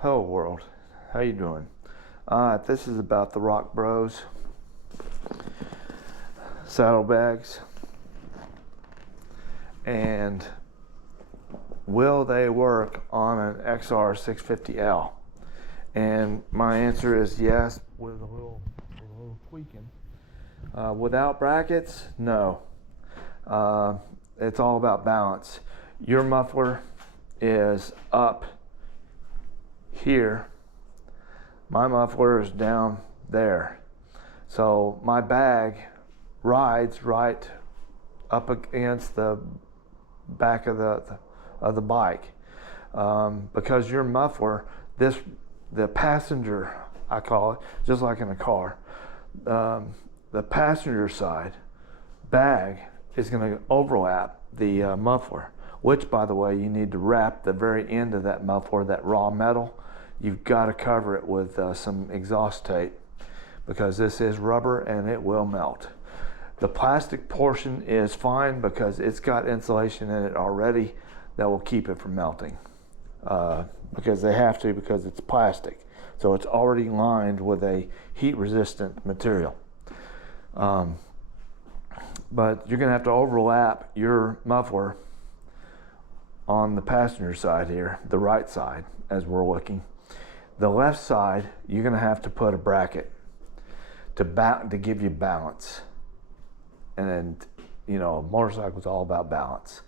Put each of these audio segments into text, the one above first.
Hello world, how you doing? This is about the Rockbros saddlebags, and will they work on an XR650L? And my answer is yes, with a little tweaking. Without brackets, no. It's all about balance. Your muffler is up here, my muffler is down there, so my bag rides right up against the back of the bike, because your muffler, the passenger, I call it, just like in a car, the passenger side bag is going to overlap the muffler, which, by the way, you need to wrap the very end of that muffler, that raw metal. You've got to cover it with some exhaust tape, because this is rubber and it will melt. The plastic portion is fine because it's got insulation in it already that will keep it from melting, because they have to, because it's plastic. So it's already lined with a heat resistant material. But you're going to have to overlap your muffler on the passenger side here, the right side, as we're looking. The left side, you're going to have to put a bracket to give you balance. And you know, a motorcycle is all about balance.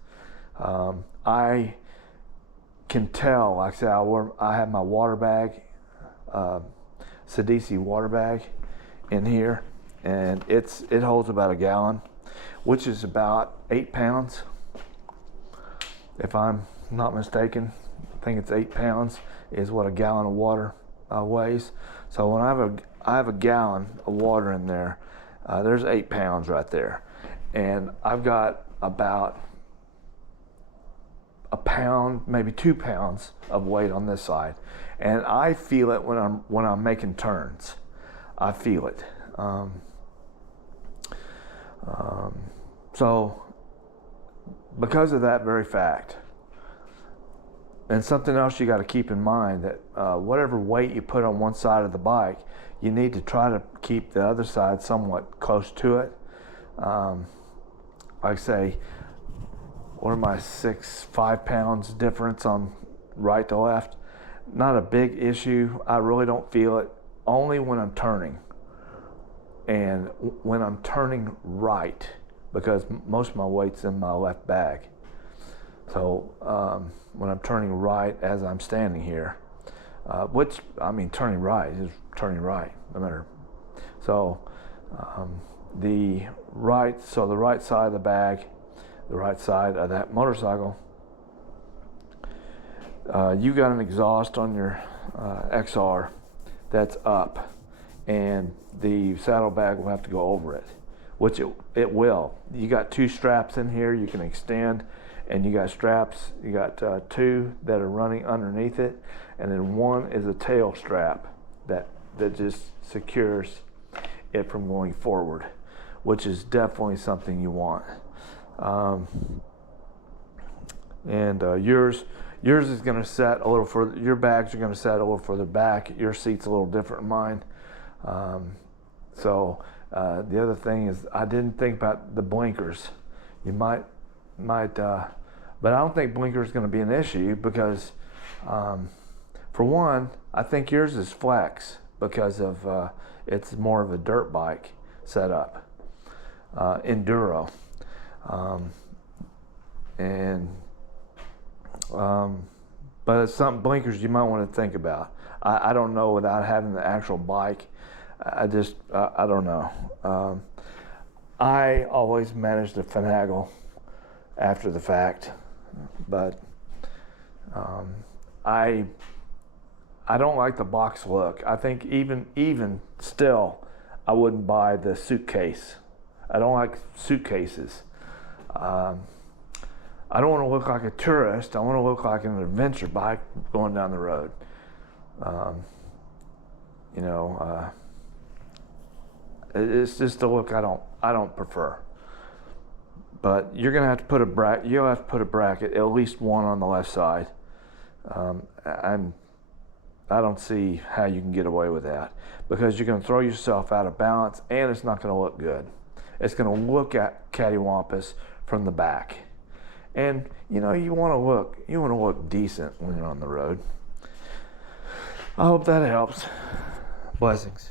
I can tell, like I said, I have my water bag, CB500X water bag in here, and it holds about a gallon, which is about 8 pounds. If I'm not mistaken, I think it's 8 pounds is what a gallon of water weighs. So when I have a gallon of water in there, there's 8 pounds right there, and I've got about a pound, maybe 2 pounds of weight on this side, and I feel it when I'm making turns. I feel it. So because of that very fact, and something else you got to keep in mind, that whatever weight you put on one side of the bike, you need to try to keep the other side somewhat close to it. Like I say, what am I, 5 pounds difference on right to left? Not a big issue. I really don't feel it, only when I'm turning. And when I'm turning right, because most of my weight's in my left bag. So when I'm turning right as I'm standing here, which, I mean, turning right is turning right, no matter. So the right side of the bag, the right side of that motorcycle, you got an exhaust on your XR that's up, and the saddlebag will have to go over it, which it will. You got 2 straps in here you can extend, and you got straps, you got 2 that are running underneath it, and then 1 is a tail strap that just secures it from going forward, which is definitely something you want. Yours is going to set a little further, your bags are going to set a little further back, your seat's a little different than mine. The other thing is, I didn't think about the blinkers. You might but I don't think blinker is going to be an issue, because for one, I think yours is flex because of it's more of a dirt bike setup, enduro, but it's some blinkers you might want to think about. I don't know, without having the actual bike. I don't know. I always manage to finagle after the fact, but I don't like the box look. I think even still, I wouldn't buy the suitcase. I don't like suitcases. I don't want to look like a tourist. I want to look like an adventure bike going down the road. It's just a look I don't prefer. But you're gonna have to put a bracket. You'll have to put a bracket, at least one on the left side. I don't see how you can get away with that, because you're going to throw yourself out of balance and it's not going to look good. It's going to look at cattywampus from the back. And you know, you want to look decent when you're on the road. I hope that helps. Blessings.